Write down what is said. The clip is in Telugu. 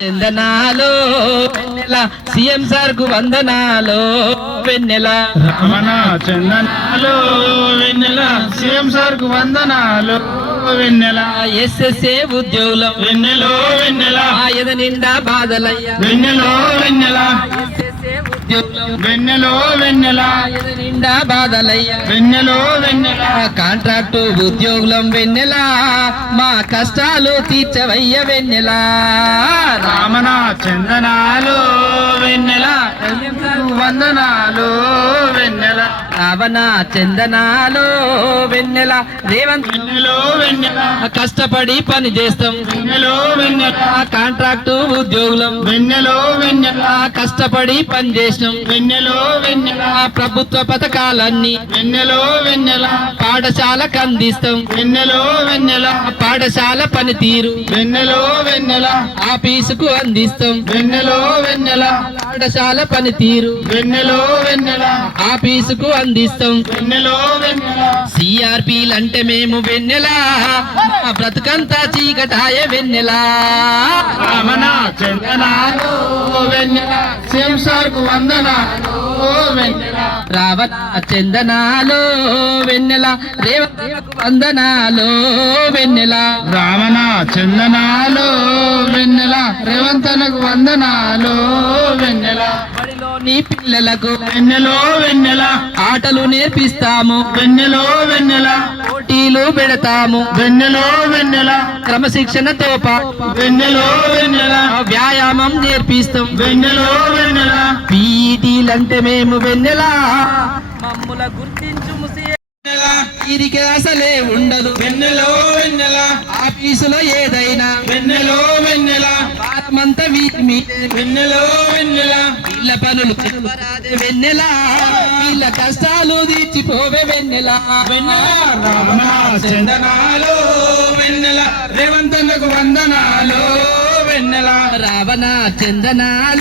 చందనాలో వెన్నెల సీఎం సార్ కు వందనాలో వెన్నెల రమణ చందనాలు వెన్నెల సీఎం సార్ కు వందనాలు వెన్నెల ఎస్ఎస్ఏ ఉద్యోగులం వెన్నెలో వెన్నెల ఆయద నిండా బాధలయ్య వెన్నెలో వెన్నెల ఎస్ఎస్ఏ ఉద్యోగులం వెన్నెలో వెన్నెల ఆయద నిండా బాధలయ్య వెన్నెలో వెన్నెల కాంట్రాక్టు ఉద్యోగులం వెన్నెల మా కష్టాలు తీర్చవయ్య వెన్నెల రమణ చందనాలు వెన్నెల సీఎం సార్ కు వందనాలు వెన్నెల రావణ చందనాలో వెన్నెల రేవంత్ వెన్నెలో వెన్నెల కష్టపడి పని చేస్తాం వెన్నెలో వెన్నెల కాంట్రాక్టు ఉద్యోగులం వెన్నెలో వెన్నెల కష్టపడి పని చేసినాం వెన్నెలో వెన్నెల ప్రభుత్వ పథకాలన్నీ వెన్నెలో వెన్నెల పాఠశాలకు అందిస్తాం వెన్నెలో వెన్నెల పాఠశాల పనితీరు వెన్నెలో వెన్నెల ఆఫీసుకు అందిస్తాం వెన్నెలో వెన్నెల పాఠశాల పనితీరు వెన్నెలో వెన్నెల ఆఫీసుకు అందిస్తాం వెన్నెలో వెన్నెల సిఆర్పీలంటే మేము వెన్నెలా మా బ్రతుకంతా చీకటాయ వెన్నెలా రమణ చందనాలు వెన్నెల సీఎం సార్ కు వందనాలు వెన్నెల రావణ చందనాలు వెన్నెల రేవంత్ వందనాలు వెన్నెల రామణ చందనాలు వెన్నెల రేవంతనకు వందనాలు వెన్నెల బడిలోని పిల్లలకు వెన్నెలో వెన్నెల ఆటలు నేర్పిస్తాము వెన్నెలో వెన్నెల పోటీలు పెడతాము వెన్నెలో వెన్నెల క్రమశిక్షణతో పాటు వెన్నెలో వెన్నెల వ్యాయామం నేర్పిస్తాం వెన్నెలో వెన్నెల పీటీలంటే మేము వెన్నెలా మమ్ముల గుర్తించు వీరికి అసలే ఉండదు వెన్నెలో వెన్నెల ఆఫీసులో ఏదైనా వెన్నెలో వెన్నెల భారమంతా వీటి మీదే వెన్నెలో వెన్నెల వీళ్ళ పనులు చెప్పరాదే వెన్నెలా వీళ్ళ కష్టాలు తీర్చిపోవే వెన్నెలా వెన్నెల రమణ చందనాలు వెన్నెల రేవంతన్నకు వందనాలు వెన్నెల రావణ చందనాలు